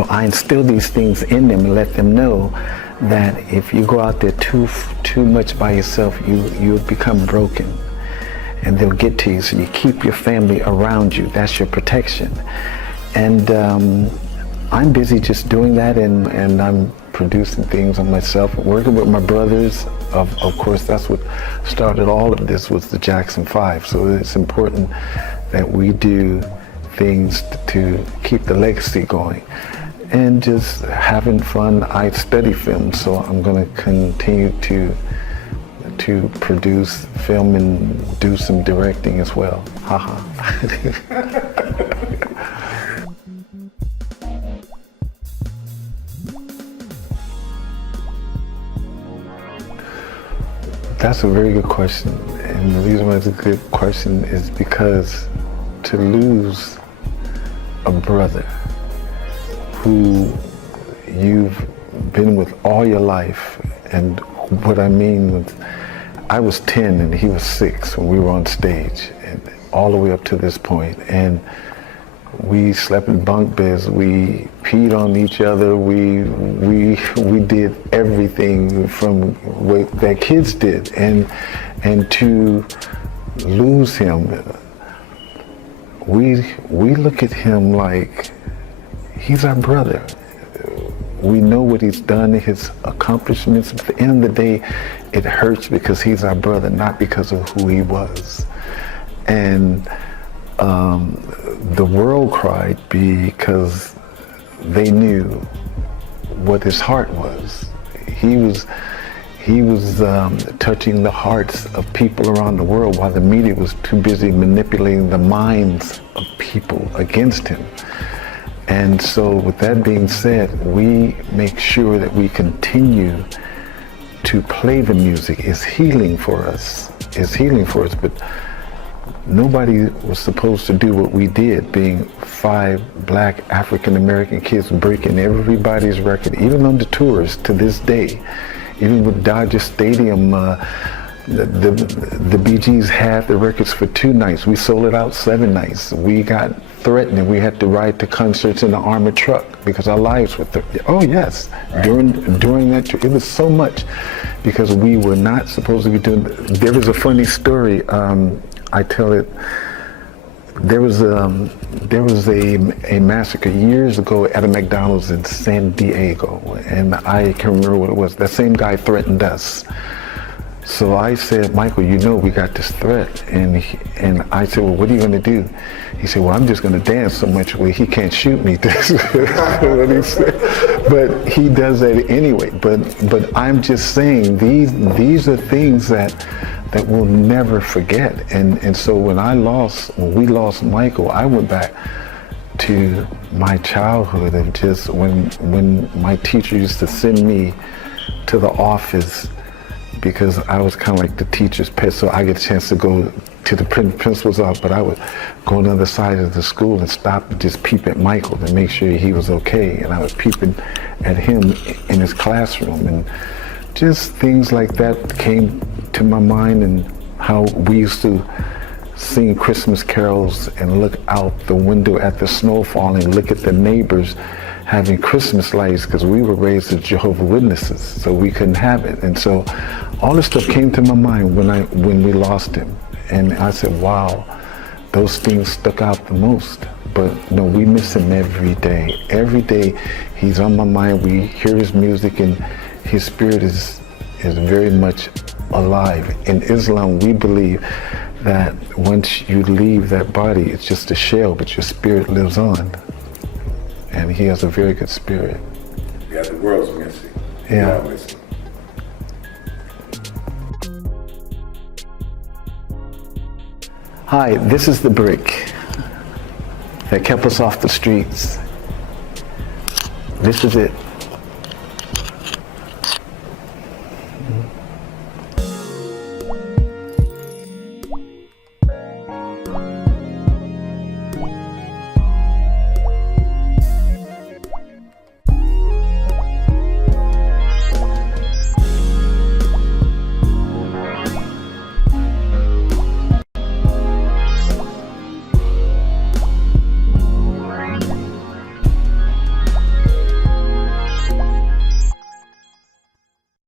So I instill these things in them and let them know that if you go out there too much by yourself, you'll become broken, and they'll get to you. So you keep your family around you. That's your protection. And I'm busy just doing that, and I'm producing things on myself, working with my brothers. Of course, that's what started all of this, was the Jackson 5. So it's important that we do things to keep the legacy going. And just having fun. I study film, so I'm going to continue to produce film and do some directing as well. Haha. That's a very good question, and the reason why it's a good question is because to lose a brother who you've been with all your life, and what I mean was, I was 10 and he was 6 when we were on stage, and all the way up to this point, and we slept in bunk beds, we peed on each other, we did everything from what that kids did, and to lose him, we look at him like he's our brother. We know what he's done, his accomplishments. At the end of the day, it hurts because he's our brother, not because of who he was. And the world cried because they knew what his heart was. He was touching the hearts of people around the world while the media was too busy manipulating the minds of people against him. And so with that being said, we make sure that we continue to play the music. It's healing for us. It's healing for us, but nobody was supposed to do what we did, being 5 black African-American kids breaking everybody's record, even on the tours to this day. Even with Dodger Stadium, the Bee Gees had the records for 2 nights. We sold it out 7 nights. We got threatened and we had to ride to concerts in an armored truck because our lives were oh yes, during that trip. It was so much because we were not supposed to be doing. There was a funny story, I tell it. There was a massacre years ago at a McDonald's in San Diego, and I can't remember what it was. That same guy threatened us. So I said, Michael, you know we got this threat. And I said, well, what are you going to do? He said, well, I'm just going to dance so much where he can't shoot me. That's what he said. But he does that anyway. But I'm just saying, these are things that we'll never forget. And so when we lost Michael, I went back to my childhood of just when my teacher used to send me to the office, because I was kind of like the teacher's pet, so I get a chance to go to the principal's office, but I would go on the other side of the school and stop and just peep at Michael to make sure he was okay. And I was peeping at him in his classroom, and just things like that came to my mind, and how we used to sing Christmas carols and look out the window at the snow falling, look at the neighbors having Christmas lights, because we were raised as Jehovah's Witnesses, so we couldn't have it. And so all this stuff came to my mind when we lost him. And I said, wow, those things stuck out the most. But no, we miss him every day. Every day he's on my mind. We hear his music, and his spirit is very much alive. In Islam, we believe that once you leave that body, it's just a shell, but your spirit lives on. And he has a very good spirit. Yeah, the world's missing. Yeah. Missing. Hi, this is the brick that kept us off the streets. This is it.